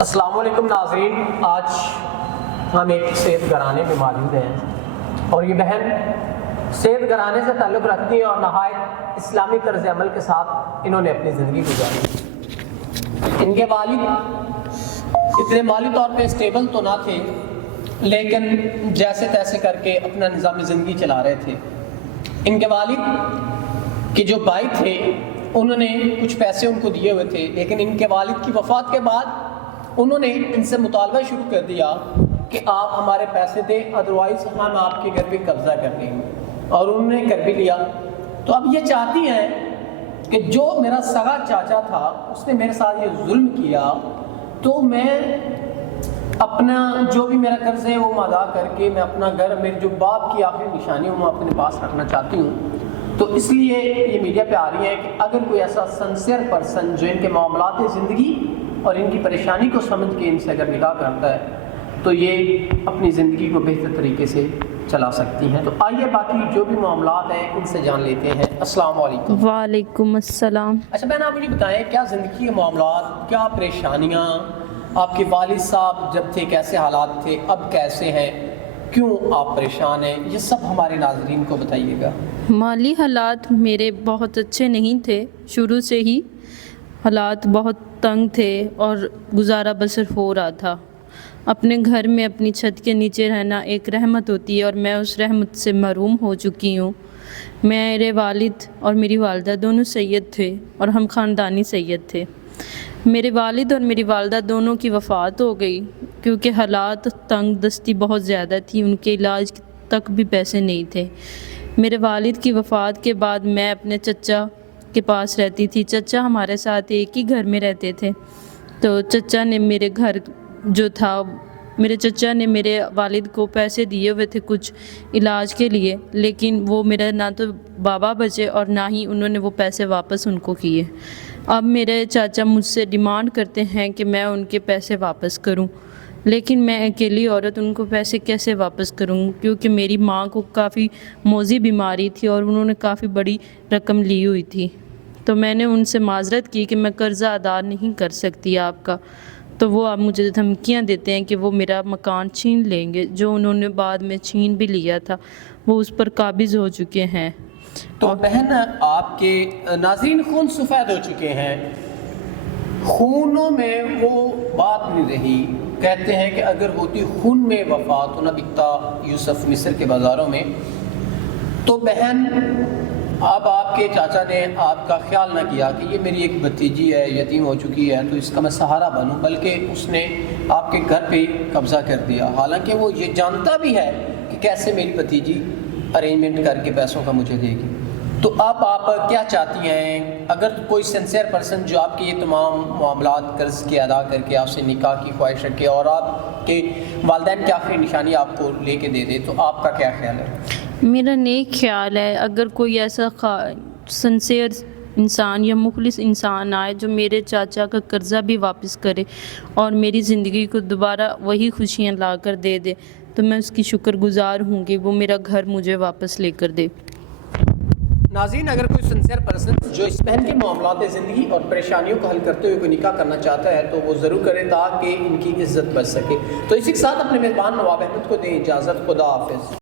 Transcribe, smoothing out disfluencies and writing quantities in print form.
السلام علیکم ناظرین، آج ہم ایک صحت گھرانے میں موجود ہیں اور یہ بہن صحت گھرانے سے تعلق رکھتی ہے اور نہایت اسلامی طرز عمل کے ساتھ انہوں نے اپنی زندگی گزاری۔ ان کے والد اتنے مالی طور پہ اسٹیبل تو نہ تھے، لیکن جیسے تیسے کر کے اپنا نظام زندگی چلا رہے تھے۔ ان کے والد کے جو بھائی تھے انہوں نے کچھ پیسے ان کو دیے ہوئے تھے، لیکن ان کے والد کی وفات کے بعد انہوں نے ان سے مطالبہ شروع کر دیا کہ آپ ہمارے پیسے دیں، ادروائز ہم آپ کے گھر پہ قبضہ کر لیں گے، اور انہوں نے کر بھی لیا۔ تو اب یہ چاہتی ہیں کہ جو میرا سگا چاچا تھا اس نے میرے ساتھ یہ ظلم کیا، تو میں اپنا جو بھی میرا قرض ہے وہ ادا کر کے میں اپنا گھر، میرے جو باپ کی آخری نشانی ہے وہ اپنے پاس رکھنا چاہتی ہوں۔ تو اس لیے یہ میڈیا پہ آ رہی ہے کہ اگر کوئی ایسا سنسیئر پرسن جو ان کے معاملات زندگی اور ان کی پریشانی کو سمجھ کے ان سے اگر نکاح کرتا ہے تو یہ اپنی زندگی کو بہتر طریقے سے چلا سکتی ہیں۔ تو آئیے باقی جو بھی معاملات ہیں ان سے جان لیتے ہیں۔ السلام علیکم۔ وعلیکم السلام۔ اچھا بہن، آپ مجھے بتائیں کیا زندگی کے معاملات، کیا پریشانیاں، آپ کے والد صاحب جب تھے کیسے حالات تھے، اب کیسے ہیں، کیوں آپ پریشان ہیں، یہ سب ہمارے ناظرین کو بتائیے گا۔ مالی حالات میرے بہت اچھے نہیں تھے، شروع سے ہی حالات بہت تنگ تھے اور گزارا بسر ہو رہا تھا۔ اپنے گھر میں اپنی چھت کے نیچے رہنا ایک رحمت ہوتی ہے اور میں اس رحمت سے محروم ہو چکی ہوں۔ میرے والد اور میری والدہ دونوں سید تھے اور ہم خاندانی سید تھے۔ میرے والد اور میری والدہ دونوں کی وفات ہو گئی کیونکہ حالات تنگ دستی بہت زیادہ تھی، ان کے علاج تک بھی پیسے نہیں تھے۔ میرے والد کی وفات کے بعد میں اپنے چچا کے پاس رہتی تھی۔ چچا ہمارے ساتھ ایک ہی گھر میں رہتے تھے، تو چچا نے میرے گھر جو تھا، میرے چچا نے میرے والد کو پیسے دیے ہوئے تھے کچھ علاج کے لیے، لیکن وہ میرا نہ تو بابا بچے اور نہ ہی انہوں نے وہ پیسے واپس ان کو کیے۔ اب میرے چاچا مجھ سے ڈیمانڈ کرتے ہیں کہ میں ان کے پیسے واپس کروں، لیکن میں اکیلی عورت ان کو پیسے کیسے واپس کروں، کیونکہ میری ماں کو کافی موذی بیماری تھی اور انہوں نے کافی بڑی رقم لی ہوئی تھی۔ تو میں نے ان سے معذرت کی کہ میں قرضہ ادا نہیں کر سکتی آپ کا، تو وہ اب مجھے دھمکیاں دیتے ہیں کہ وہ میرا مکان چھین لیں گے، جو انہوں نے بعد میں چھین بھی لیا تھا، وہ اس پر قابض ہو چکے ہیں۔ تو بہن، آپ کے ناظرین خون سفید ہو چکے ہیں، خونوں میں وہ بات نہیں رہی۔ کہتے ہیں کہ اگر ہوتی خون میں وفات تو نہ بکتا یوسف مصر کے بازاروں میں۔ تو بہن، اب آپ کے چاچا نے آپ کا خیال نہ کیا کہ یہ میری ایک بھتیجی ہے، یتیم ہو چکی ہے، تو اس کا میں سہارا بنوں، بلکہ اس نے آپ کے گھر پہ قبضہ کر دیا، حالانکہ وہ یہ جانتا بھی ہے کہ کیسے میری بھتیجی ارینجمنٹ کر کے پیسوں کا مجھے دے گی۔ تو اب آپ کیا چاہتی ہیں؟ اگر کوئی سنسیئر پرسن جو آپ کے یہ تمام معاملات قرض کے ادا کر کے آپ سے نکاح کی خواہش رکھے اور آپ کے والدین کی آخری نشانی آپ کو لے کے دے دے، تو آپ کا کیا خیال ہے؟ میرا نیک خیال ہے اگر کوئی ایسا سنسیئر انسان یا مخلص انسان آئے جو میرے چاچا کا قرضہ بھی واپس کرے اور میری زندگی کو دوبارہ وہی خوشیاں لا کر دے دے، تو میں اس کی شکر گزار ہوں گی، وہ میرا گھر مجھے واپس لے کر دے۔ ناظرین، اگر کوئی سنسیئر پرسن جو اس بہن کے معاملات زندگی اور پریشانیوں کو حل کرتے ہوئے کوئی نکاح کرنا چاہتا ہے تو وہ ضرور کرے تاکہ ان کی عزت بچ سکے۔ تو اسی کے ساتھ اپنے میزبان نواب احمد کو دیں اجازت۔ خدا حافظ۔